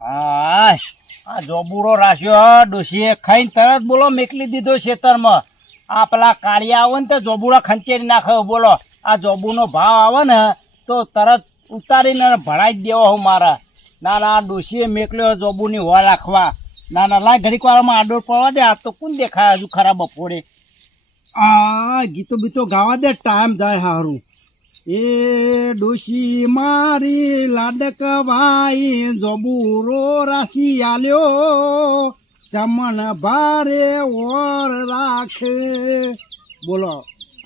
હા આ જોબુડો રાખ્યો ડોશીએ ખાઈને તરત બોલો મેકલી દીધો ખેતરમાં. આ પેલા કાળિયા આવે ને તો જોબુડા ખંચેરી નાખે. બોલો આ જોબુનો ભાવ આવે ને તો તરત ઉતારીને ભણાઈ જ દેવો હું મારા. ના ના ડોશીએ મેકલ્યો જોબુની હોવા રાખવા. ના ના લાય ઘડીક વાળામાં આડોર પડવા દે. આ તો કોણ દેખાય હજુ ખરા બપોરે. આ ગીતો બીતો ગાવા દે, ટાઈમ જાય સારું. એ ડોશી મારી લાડકવાઈ જોબુરો રાશી આલ્યો ચમન ભારે ઓર રાખે. બોલો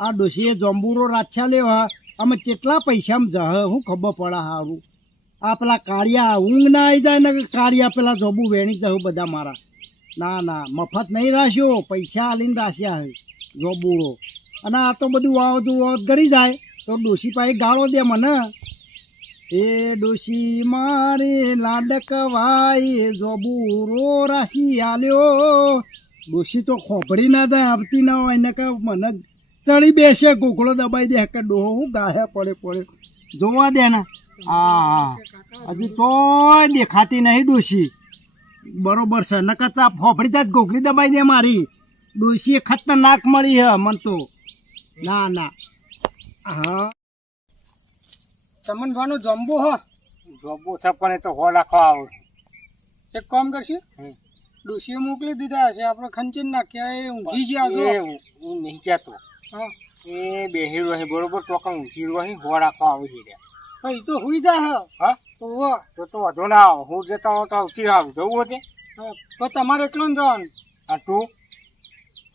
આ ડોશીએ જોંબુરો રાછા લેવા અમે કેટલા પૈસામાં જહ હું ખબર પડે સારું. આ પેલા કાળિયા ઊંઘ ના આવી જાય ને કાળિયા પેલા જોબુ વેણી જવું બધા મારા. ના ના મફત નહીં રાખ્યો, પૈસા આલીને રાખ્યા હે જોબુરો. અને આ તો બધું વાવતું કરી જાય તો ડોશી પાસે ગાળો દે મને. એ ડોશી મારી લાડકવાઈ જોબુરો રાશી આલ્યો. ડોશી તો ખોભડી ના થાય, આવતી ના હોય ને કે મને ચડી બેસે ગોખલો દબાઈ દે કે ડોહો હું ગાહે પડે જોવા દે ને. હા હજી ચોય દેખાતી નહીં ડોશી. બરોબર છે નકર ચા ફોફડી થાય ગોખલી દબાઈ દે મારી. ડોશી ખતરનાક મળી હે મન તો. ના ના હા ચમનભાઈનો જોંબો હ જોબો છે પણ એ તો હો રાખવા આવે. એક કામ કરશે, ડોશીએ મોકલી દીધા હશે, આપણે ખંચી નાખ્યા. એ ઊંઘી ગયા જો હું નહીં કહેતો. હા એ બેહી રહ્યો બરોબર ચોકન ઊંઘી રહ્યો હો રાખવા આવે છે. ભાઈ તો હુઈ જાય હા તો વધુ ના આવે. હું જતા હોઉં તો ઊંચી આવું જવું હતું. પણ તમારે એકલો ને જવાનું. આ તું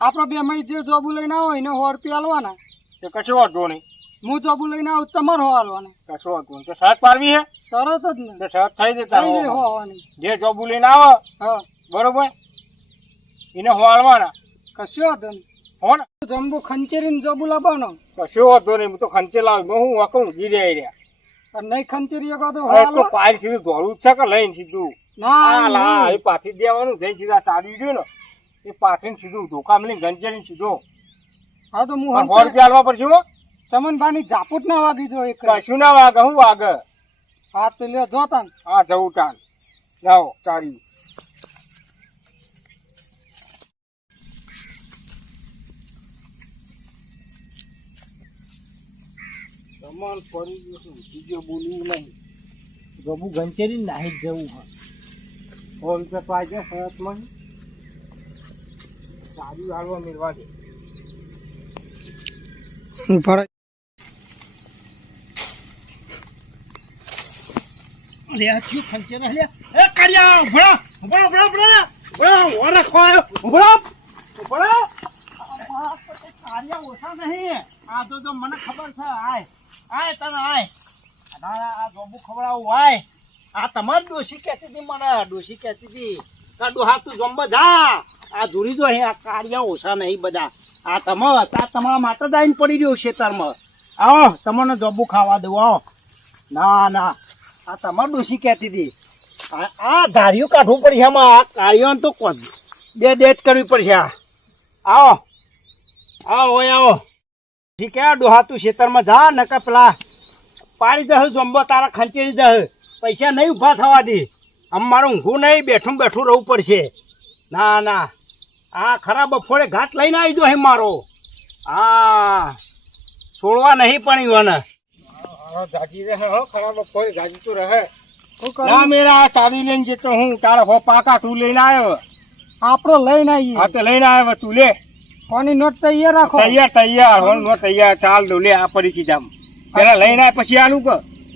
આપણે બે મય જે જોબુ લઈને આવો એને 100 રૂપિયા આલવાના. તો કશો વાંધો નહીં. હું જોબુ લઈને આવું તમારે હો આલવાના. કશો વાંધો નહીં. તો શરત પાડવી હે? શરત જ ને તો શરત થઈ જતા થઈ જાય હોવાની. જે જોબુ લઈને આવે હા બરોબર એને હોવાળવાના. કશો વાંધો નહીં. હો ને જોંબુ ખંચેરીને જોબુ લાવવાનો. કશો વાંધો નહીં. હું તો ખંચે લાવ્યો હું વાકણ ઊંઘી રહ્યા. નહીં ખંચેરી શકો તો તો પાયલ સીધું દોડવું જ છે કે લઈને સીધું ના એ પાછી દેવાનું જઈને સીધા ચાલી ગયું ને એ પાથરીને સીધું ધોકા મળીને ગંજેરીને સીધો. હા તો હું 100 રૂપિયા આલવા પડશે હો. ચમનભાઈની ઝાપુટ ના વાગી જો એક. કશું ના વાગે હું વાગે. હા તો લ્યો જોતા ને. હા જવું તાન જાઓ ચાલ્યું. સમાન પડી ગયું છે બીજો બોલવું નહીં. ગબુ ગંચેરી નાહી જ જવું હા. 100 રૂપિયા તો આવી જાય શરતમાં. સારી હાલવા મેળવા દે. ઉપર લે આ ક્યું ખંચેર લે એ કાળિયા ઉભરા ઉભરા ઉભરા ઉભરા ઉભરા ઓરે ખોયો ઉભરા ઉભરા. કાળિયા ઓછા નહીં. આ તો મને ખબર છે. આય તને આય આ જોબુ ખવડાવું આય. આ તમારી ડોશી કહેતી હતી મને. ડોશી કહેતી હતી આ ડોહા તું જમવા જા. આ જોડી જો હે આ કાળિયા ઓછા નહીં બધા. આ તમારા માટે જ આવીને પડી રહ્યો ખેતરમાં. આવો તમને જોબુ ખાવા દઉં આવો. ના ના આ તમારી ડોશી કહેતી હતી આ ધારીઓ કાઢવું પડશે આમાં. આ કાળિયાને તો બે ડેટ કરવી પડશે. આવો આવો હોય આવો. ઠીક હે ડોહા તું ખેતરમાં જા નકર પેલા પાડી જશે જમવા તારા ખંચેરી જશે. પૈસા નહીં ઊભા થવા દે. આમ મારું ઊંઘું નહીં બેઠું રહેવું પડશે. ના ના આ ખરા બફોડે ઘાટ લઈને આવી જો હે મારો. હા છોડવા નહીં પણ ઈવન ગાજી રહે હો. ખરા બફોડે ગાજી તો રહે. ના મેરા ચાવી લઈને જતો હું તારા હો પાકા તું લઈને આવ્યો. આપણો લઈને આવીએ. હા તો લઈને આવ્યો તું લે. કોની નોટ તૈયાર રાખો. તૈયાર હોલ નો તૈયાર. ચાલ દો લે આ પડી કી જામ પેલા લઈને આવે પછી આલું કે.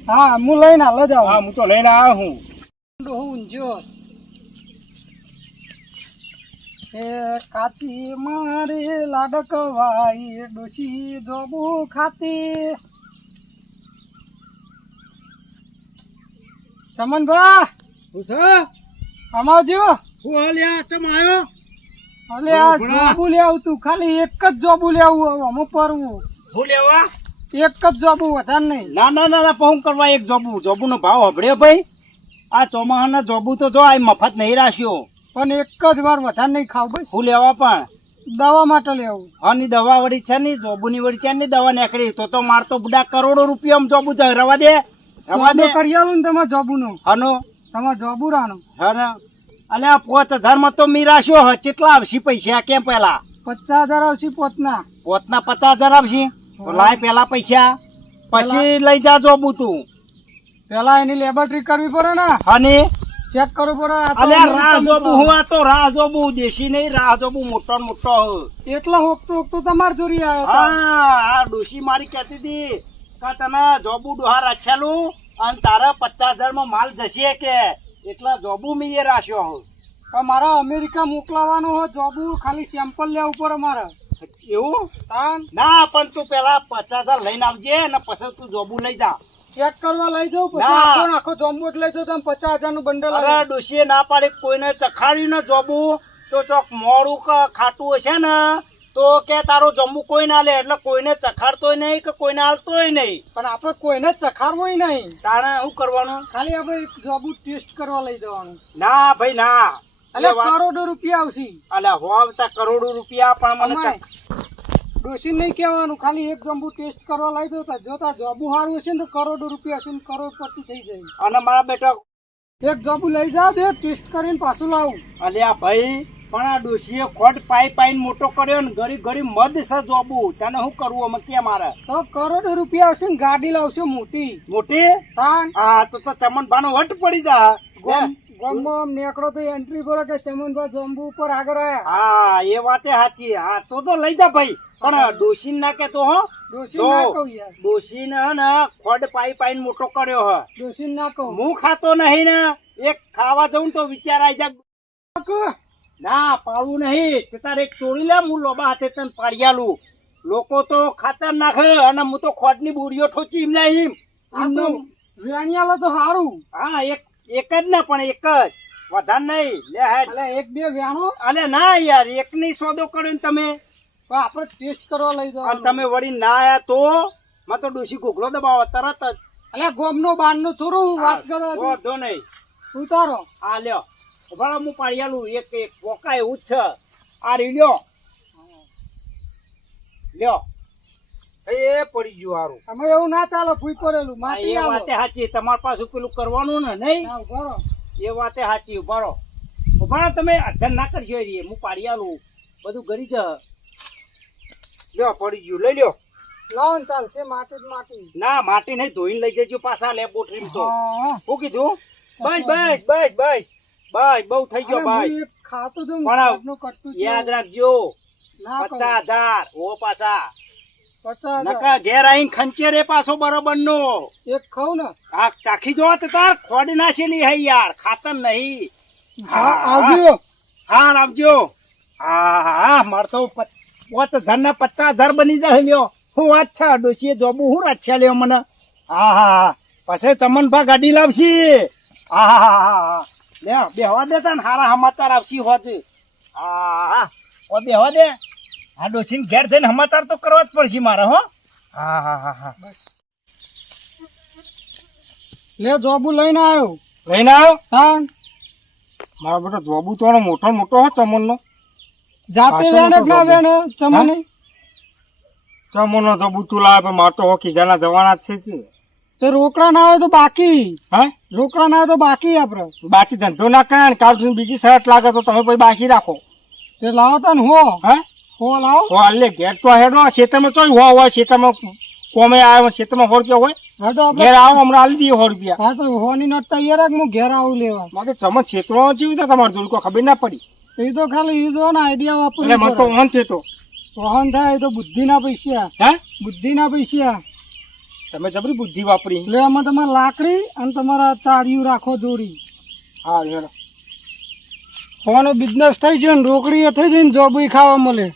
હા હું લઈને હાલ જાઉં. હા હું તો લઈને આવ્યો હું. ઊંઝો એ કાચી મારી લાડકવાઈ ડોશી જોબુ ખાતી. ચમનભા હું છે અમાવજો. હું હાલ્યા ચમ આવ્યો. અલે આ જોબુ લે આવતું ખાલી એક જ જોબુ લેવું અમુક પરવું. હું લેવા એક જ જોબુ વધારે નહીં. ના ના ના પહોંચ કરવા એક જોબુ નો ભાવ હબળ્યો ભાઈ. આ ચોમાહાના જોબુ તો જો આ મફત નહીં રાખ્યો પણ એક જ વાર વધારે નહીં ખાવ બસ. હું લેવા પણ દવા માટે લેવું. હા ની દવા વળી છે ને જોબુની વળી છે ને દવા નીકળી તો મારતો બુડા કરોડો રૂપિયા જોબુ રવા દે રવા દે કરી આલું ને તમે જોબુ નું. હનો તમારે જોબુરાનો હા ને અલે આ 5000 માં તો મીરાશ્યો હ કેટલા આવશે પૈસા કેમ પેલા 50,000 આવશે પોતના પોતના 50,000 આવશે તો લાય પેલા પૈસા પછી લઈ જા જોબુ તું પેલા એની લેબોરેટરી કરવી પડે ને અને ચેક કરવું પડે આ તો અલે અમેરિકન રાહ જોબુ મોકલાવે. હું આ તો રાહ જોબુ દેશી નહીં રાહ જોબુ મોટો ને મોટો હ. એટલો હોકતો તમારે જોરી આવ્યો તા. હા આ ડોશી મારી કહેતી હતી કે તને જોબુ ડોહા રાખ્યાલું અને તારે 50,000 માં માલ જશે કે એટલે જોબુ મીએ રાખ્યો હું પણ મારે અમેરિકા મોકલાવાનું હોય જોબુ ખાલી સેમ્પલ લેવું પડે મારે એવું તાન ના પણ તું પેલા 50,000 લઈને આવજે ને પછી તું જોબુ લઈ જા ચેક કરવા લઈ જાઉં પછી ના. આખો જોમ્બો લઈ જાઉં તમે 50,000 નું બંડલ અરે ડોશીએ ના પાડે કોઈને ચખાડ્યું ને જોબુ તો ચોક મોડું કે ખાટું હશે ને તો કે તારો જમ્બુ કોઈ ના લે એટલે કોઈને ચખાડતોય નહીં કે કોઈને હાલતોય નહીં પણ આપણે કોઈને ચખાડવું નહીં તાણે શું કરવાનું ખાલી આપણે જોબુ ટેસ્ટ કરવા લઈ જવાનું ના ભાઈ ના એટલે એ વાત- કરોડો રૂપિયા આવશે અલ્યા હોવતા કરોડો રૂપિયા પણ મને અમાય. ડોશી નહીં કહેવાનું ખાલી એક જોબુ ટેસ્ટ કરવા લઈ જાઉં જો તાર જોબુ સારું હશે ને તો કરોડો રૂપિયા હશે ને કરોડપતિ થઈ જાય અને મારા બેટા એક જોબુ લઈ જાઓ દે ટેસ્ટ કરીને પાછું લાવું અલ્યા ભાઈ પણ આ ડોશીએ ખોટ પાઈ મોટો કર્યો ને ઘડી ઘડી મદ છે જોબુ તને શું કરવું અમે કે મારે તો કરોડો રૂપિયા આવશે ને ગાડી લાવશે મોટી મોટી તાન હા તો ચમનભાનો વટ પડી જા ગામમાં નેકડો તો એન્ટ્રી પર કે ચમનભાઈ જોંબુ ઉપર આગળ આયા હા એ વાતે સાચી હા તો લઈ જા ભાઈ પણ ડોશી ના કે તો હો ડોશી ના કહું યાર ડોશી ને ખોડ પાઈ મોટો કર્યો હ ડોશી ના કહું હું ખાતો નહીં ને એક ખાવા જઉં તો વિચાર આવી જાય ના પાડવું નહીં તે તારે એક તોડી લે હું લોબા હાથે તને પાડ્યાલું લોકો તો ખાતર નાખે અને હું તો ખોડની બુરીઓ ઠોચી એમને એમ વેણિયાલો તો સારું હા એક જ ને પણ એક જ વધારે નહીં લે હેડ એટલે એક બે વેણો અલે ના યાર એકની સોદો કર્યો ને તમે તો આપણે ટેસ્ટ કરવા લઈ અને જવાનું તમે વળી ના આયા તો માં તો ડોશી ઘોઘલો દબાવો તરત જ એટલે ગોમનો બારનો થોડું વાત કરો વાંધો નહીં ઉતારો આ લ્યો ઉભા હું પાડ્યાલું એક પોકા એવું જ છે આ રી લ્યો એ પડી ગયું હારું તમે એવું ના ચાલો ભૂઈ પડેલું હા, માટી એ આવો વાતે સાચી તમારે પાછું પેલું કરવાનું ને નહીં ના, ઉભા રહો. એ વાતે સાચી ઉભા તમે અધ્યયન ના કરશો એ હું પાડ્યાલું બધું કરી જ લ્યો પડી ગયું લઈ લ્યો લાવો ને ચાલશે માટી જ માટી ના માટી નહીં ધોઈને લઈ જજો પાછા લેબોરેટરી તો હા. શું કીધું બસ બહુ થઈ ગયો અરે ભાઈ હું એક ખાતો છું પણ આજનું કટ્ટું છે. યાદ રાખજો ના કહું. 50,000 ઓ પાછા 50,000. નકા ઘેર આઈને ખંચેરે પાછો બરોબર નો એક ખાઉં ને આ કાખી જો તો તાર ખોડ નાશેલી હે યાર ખાતર નહીં હા આવજો હા આવજો હા માર તો 50,000 ના 50,000 બની જાય લ્યો હું વાત છે ડોશીએ જોબુ હું રાખ્યા લ્યો મને હા પછી ચમનભા ગાડી લાવશી હા લે બેહવા દે તને હારા સમાચાર આવશી હોજ હા ઓ બેહવા દે આ ડોશીને ઘેર થઈને સમાચાર તો કરવા જ પડશે મારે હો હા લે જોબુ લઈને આવ્યો લઈને આવ્યો હા મારો બેટો જોબુ તો મોટો હો ચમનનો જાતે પાછો વેને નતો ના જોબુ. વેને ચમને ચમનનો જોબુ તું લાવે પણ માર તો હોકી જાના જવાના જ છે કે તે રોકડા ના આવે તો બાકી હા રોકડા ના આવે તો બાકી આપડે બાકી ધંધો ના કરે ને કાલ સુધી બીજી શરત લાગે તો તમે પછી બાકી રાખો તે લાવો તા ને હે હો લાવો હો હાલે ઘેર તો હેડો ખેતરમાં ચોઈ હોય ખેતરમાં કોમે આવ્યો ખેતરમાં 100 રૂપિયા હોય હા તો આપડે ઘેર આવો હમણાં આલી દઈએ 100 રૂપિયા હા તો હોની નોટ તૈયાર રાખ હું ઘેર આવું લેવા મારે ચમચ ખેતરમાં જેવી તો તમારે જોડું કોઈ ખબર ના પડી એ તો ખાલી યુઝ ને આઈડિયા એટલે મને તો વાપરું ઓન થયો તો વહન થાય એ તો બુદ્ધિ ના પૈસા હે બુદ્ધિ ના પૈસા તમે જબરી બુદ્ધિ વાપરી એટલે આમાં તમારે લાકડી અને તમારા ચારિયું રાખો જોડી હા હેડો હોવાનો બિઝનેસ થઈ જાય ને રોકડી થઈ જાય ને જોબ ખાવા મળે